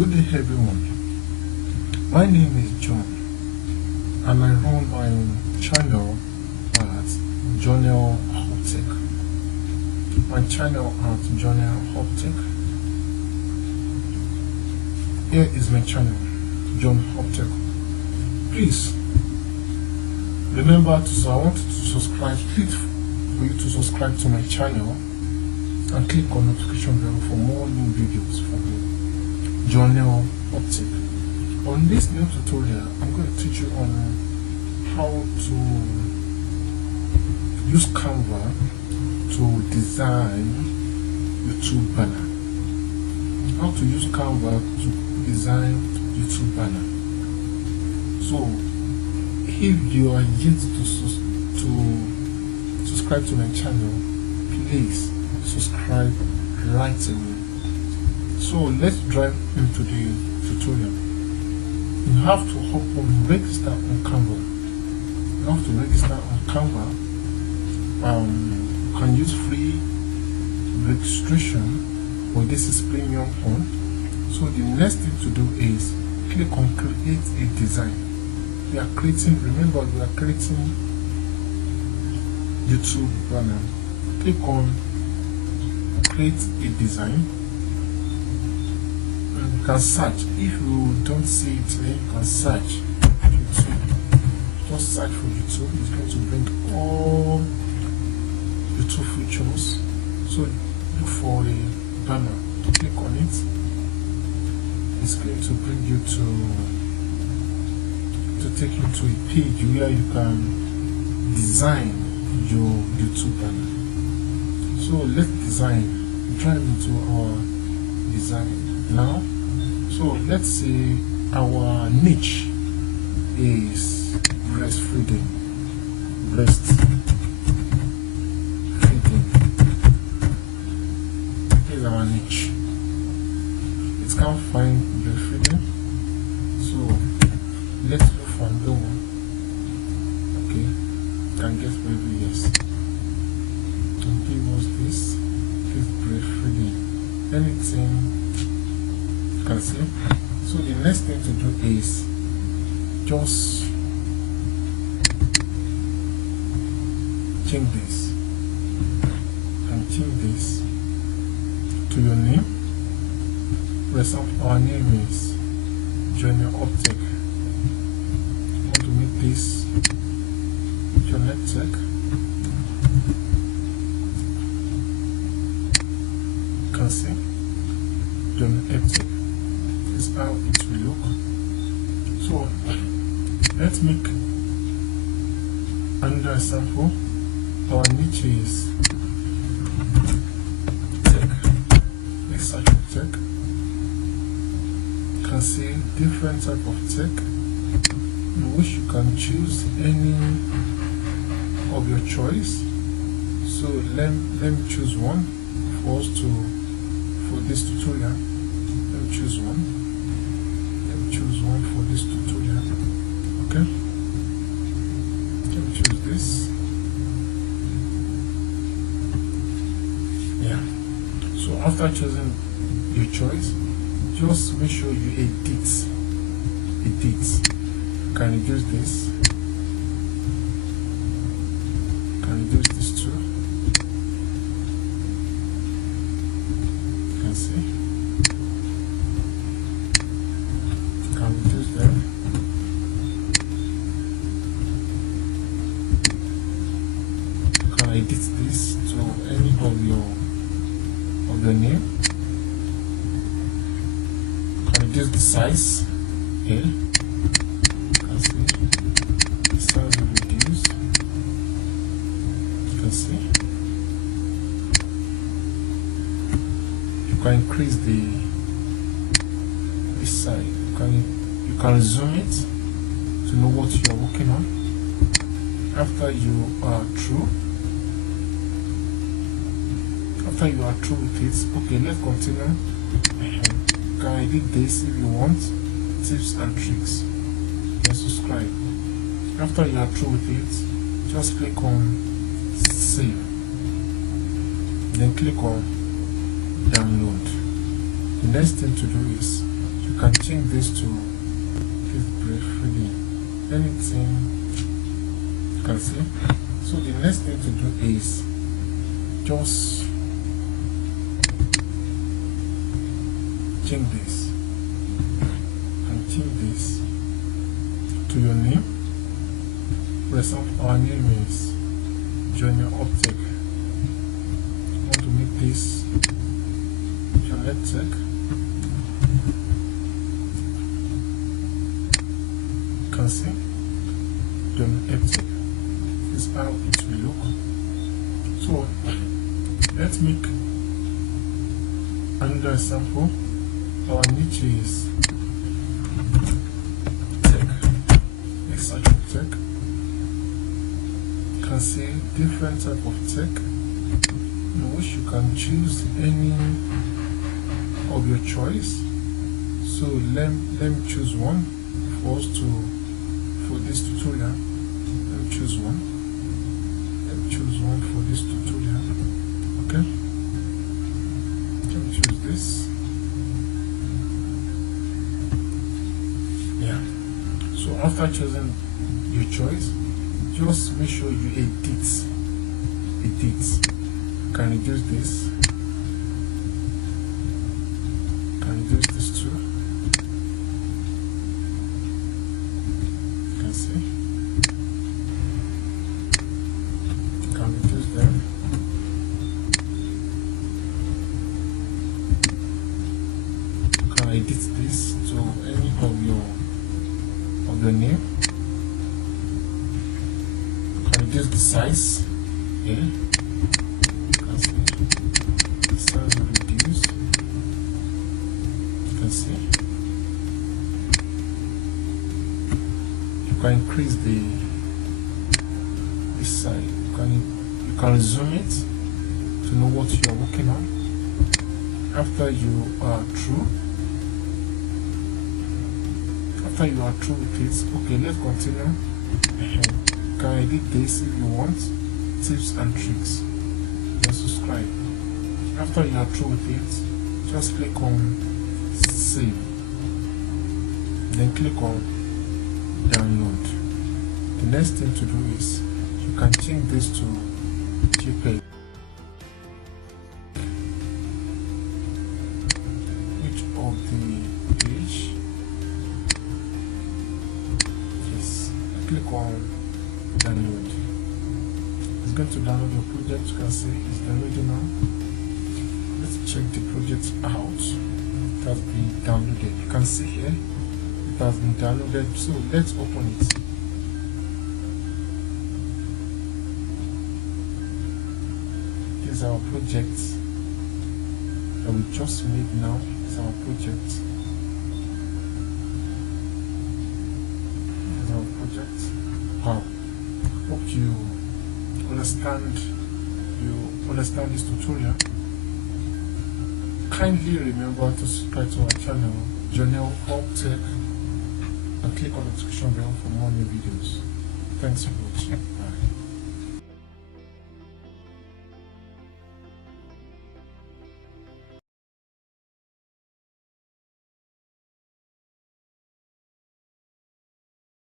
Good day everyone, my name is John and I run my channel at JohnNeell Hub Tech. My channel at JohnNeell Hub Tech. Here is my channel, John Hub Tech. Please remember I want you to subscribe. Click for you to subscribe to my channel and click on notification bell for more new videos from me, JohnNeell Hub Tech. On this new tutorial, I'm going to teach you on how to use Canva to design YouTube banner. How to use Canva to design YouTube banner. So, if you are yet to subscribe to my channel, please subscribe right away. So let's dive into the tutorial. You have to hop on register on Canva. You have to register on Canva. You can use free registration, but this is premium one. So the next thing to do is click on create a design. We are creating, remember we are creating YouTube banner. Click on create a design. You can search. If you don't see it here, you can search YouTube. Just search for YouTube. It's going to bring all YouTube features. So look for a banner. Click on it. It's going to bring you to take you to a page where you can design your YouTube banner. So let's design. Drive into our design now. So let's say our niche is breastfeeding. Here's our niche. It can't find breastfeeding, so let's look for another one. Okay, can get maybe yes. And give us this breastfeeding. Anything. Can see. So the next thing to do is just change this and change this to your name. For example, our name is JohnNeell Hub Tech. I want to make this JohnNeell Tech. You can see JohnNeell Tech. How it will look. So let's make another example. Our niche is tech. Let's search for tech. You can see different type of tech in which you can choose any of your choice. So let me choose one for this tutorial. Let me choose one. Choose one for this tutorial. Okay, let me choose this. Yeah, so after choosing your choice, just make sure you edit. You can reduce this, too. You can see. Reduce them. You can edit this to any of your name. You can reduce the size here. You can see the size will reduce. You can see. You can increase this side. You can zoom it to know what you are working on. After you are through with it, okay, let's continue. You can edit this if you want. Tips and tricks. You can subscribe. After you are through with it, just click on save. Then click on download. The next thing to do is You can change this to this brief reading, anything you can see. So the next thing to do is just change this and change this to your name. For example, our name is JohnNeell Hub Tech. I want to make this JohnNeell Tech. You can see JohnNeell Hub Tech. This is how it will look. So let's make another example. Our niche is tech. Let's search for tech. You can see different type of tech in which you can choose any of your choice. So let me choose one for this tutorial. Let me choose one. Let me choose one for this tutorial. Okay. Let me choose this. Yeah. So after choosing your choice, just make sure you edit. You can reduce this. You can reduce this too. You can see. You can reduce them. You can edit this to any of your name. You can reduce the size here. You can see the size will reduce. You can see. You can increase the size. You can zoom it to know what you are working on. After you are through with it, okay, let's continue. You can edit this if you want. Tips and tricks. Then subscribe. After you are through with it, just click on save. Then click on download. The next thing to do is you can change this to JPEG. Which of the page? Click on download. It's going to download your project. You can see it's downloading now. Let's check the project out. It has been downloaded. You can see here it has been downloaded. So let's open it. This is our project that we just made now. This is our project. Wow. Hope you understand this tutorial. Kindly remember to subscribe to our channel, JohnNeell Hub Tech, and click on the description bell for more new videos. Thanks for watching.